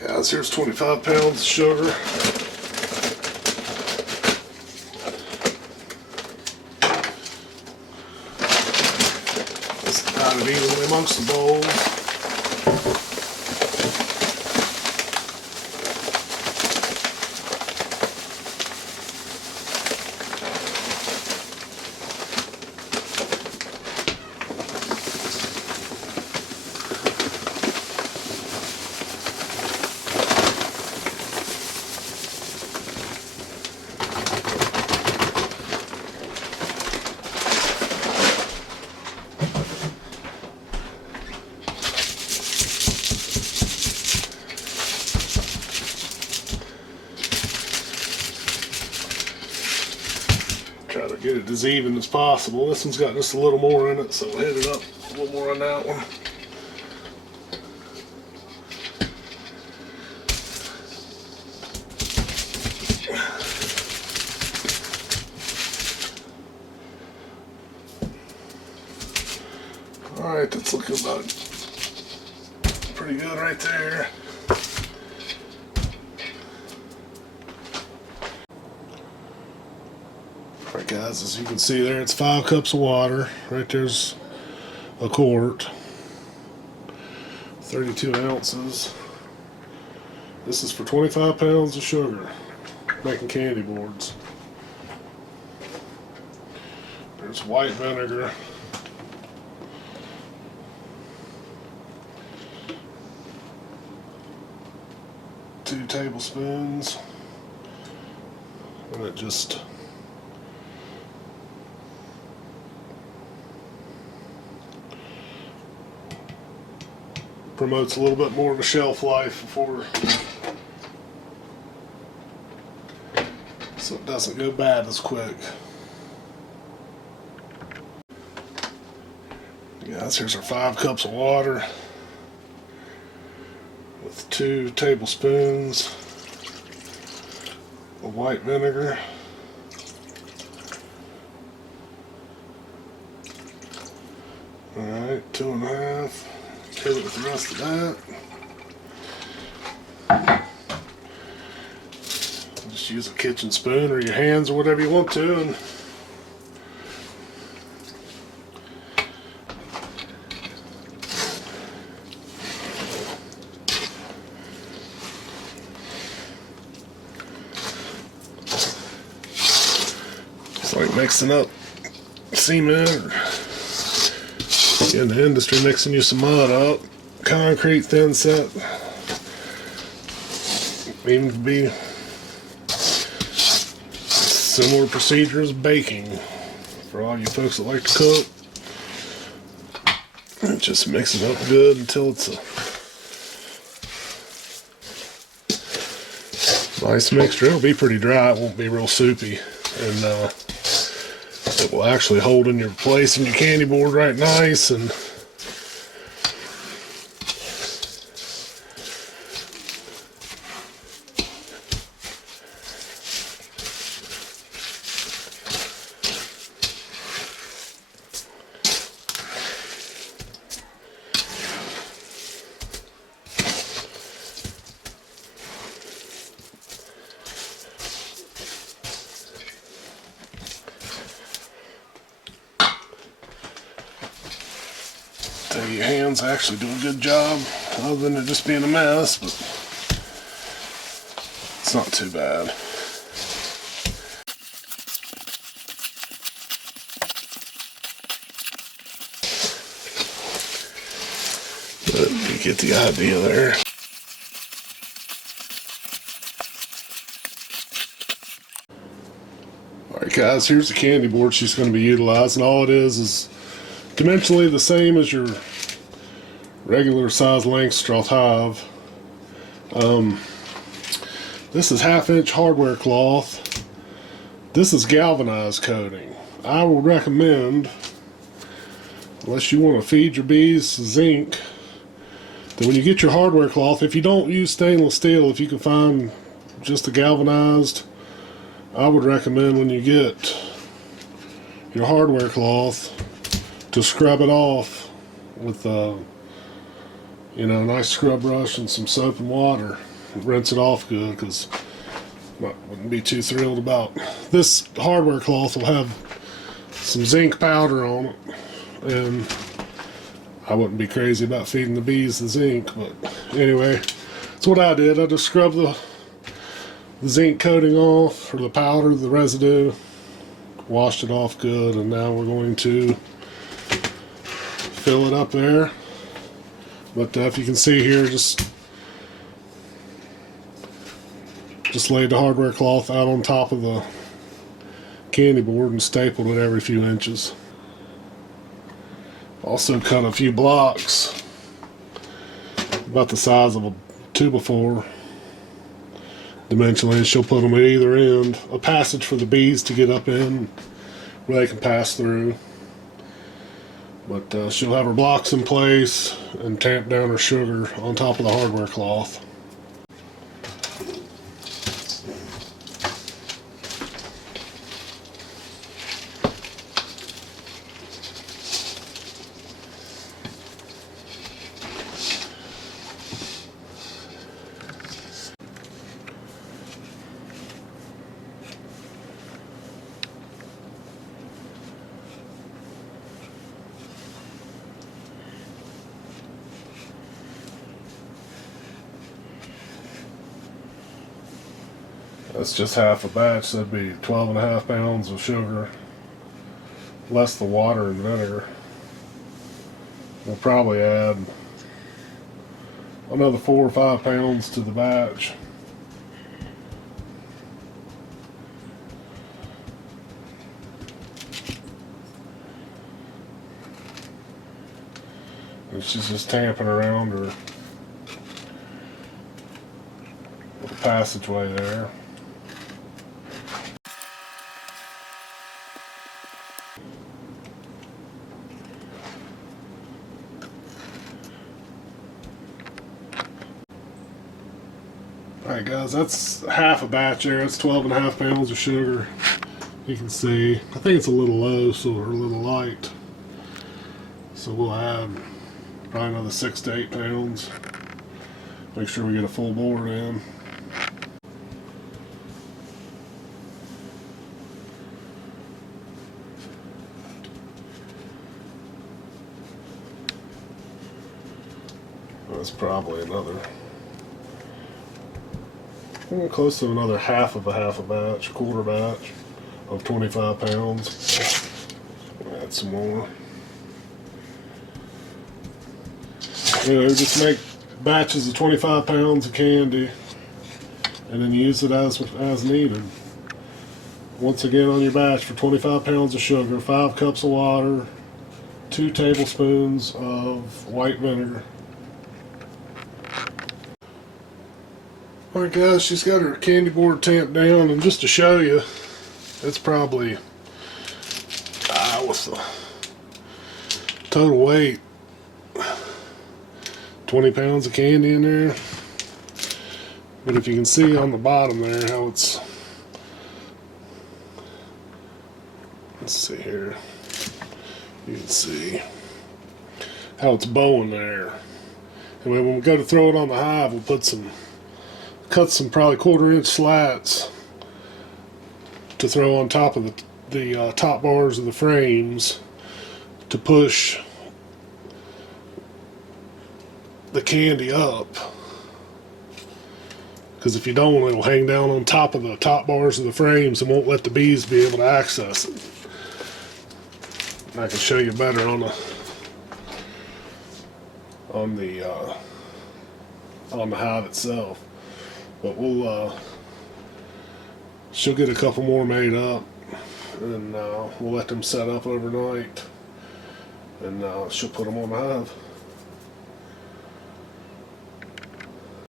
Guys, here's 25 pounds of sugar. Just divide it evenly amongst the bowl. Try to get it as even as possible. This one's got just a little more in it, so we'll hit it up a little more on that one. Alright, that's looking about pretty good right there. Alright guys, as you can see there, it's 5 cups of water. Right there's a quart. 32 ounces. This is for 25 pounds of sugar. Making candy boards. There's white vinegar. 2 tablespoons. And it just promotes a little bit more of a shelf life before, so it doesn't go bad as quick. Guys, here's our 5 cups of water with 2 tablespoons of white vinegar. Alright, 2.5. Hit it with the rest of that. Just use a kitchen spoon or your hands or whatever you want to, and it's like mixing up cement or in the industry mixing you some mud up. Concrete thin set. Even to be similar procedure as baking for all you folks that like to cook. And just mix it up good until it's a nice mixture. It'll be pretty dry, it won't be real soupy, and it will actually hold in your place in your candy board right nice. And your hands actually do a good job, other than it just being a mess, but it's not too bad. But you get the idea there. Alright guys, here's the candy board she's going to be utilizing. All it is dimensionally the same as your regular size Langstroth hive. This is 1/2 inch hardware cloth. This is galvanized coating. I would recommend, unless you want to feed your bees zinc, that when you get your hardware cloth, if you don't use stainless steel, if you can find just a galvanized, I would recommend when you get your hardware cloth to scrub it off with a nice scrub brush and some soap and water. rinse it off good, because I wouldn't be too thrilled about this hardware cloth. Will have some zinc powder on it, and I wouldn't be crazy about feeding the bees the zinc, but anyway, that's what I did. I just scrubbed the zinc coating off, or the powder, the residue, washed it off good, and now we're going to fill it up there. But if you can see here, just laid the hardware cloth out on top of the candy board and stapled it every few inches. Also cut a few blocks about the size of a 2x4 dimensionally, and she'll put them at either end, a passage for the bees to get up in where they can pass through. But she'll have her blocks in place and tamp down her sugar on top of the hardware cloth. That's just half a batch. That'd be 12.5 pounds of sugar, less the water and vinegar. We'll probably add another 4 or 5 pounds to the batch. And she's just tamping around her little passageway there. Alright guys, that's half a batch there. It's 12.5 pounds of sugar. You can see, I think it's a little low, so we're a little light. So we'll add probably another 6 to 8 pounds. Make sure we get a full board in. That's probably another, close to another half a batch, quarter batch of 25 pounds. Add some more. Just make batches of 25 pounds of candy and then use it as needed. Once again, on your batch, for 25 pounds of sugar, 5 cups of water, 2 tablespoons of white vinegar. Alright guys, she's got her candy board tamped down, and just to show you, it's probably, what's the total weight? 20 pounds of candy in there. But if you can see on the bottom there how it's, let's see here, you can see how it's bowing there. And when we go to throw it on the hive, we'll cut some probably 1/4 inch slats to throw on top of the top bars of the frames to push the candy up, because if you don't, it'll hang down on top of the top bars of the frames and won't let the bees be able to access it. And I can show you better on the hive itself. But she'll get a couple more made up, and we'll let them set up overnight, and she'll put them on the hive.